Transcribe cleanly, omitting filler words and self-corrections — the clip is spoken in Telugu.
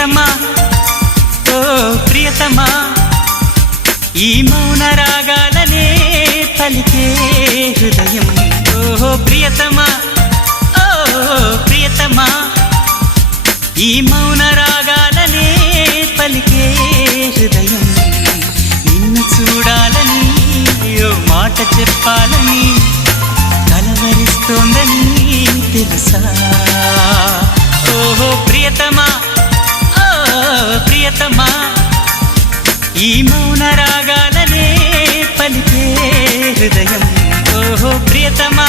ప్రియతమా ఓ ప్రియతమా ఈ మౌన రాగాలనే పలికే హృదయం ఓ ప్రియతమా ఓ ప్రియతమా ఈ మౌన రాగాలనే పలికే హృదయం నిన్ను చూడాలని ఓ మాట చెప్పాలని కలవరిస్తోందని తెలుసా ఓహో ప్రియతమా ఓ ప్రియతమా ఈ మౌన రాగాలనే పలికే హృదయం ఓహో ప్రియతమా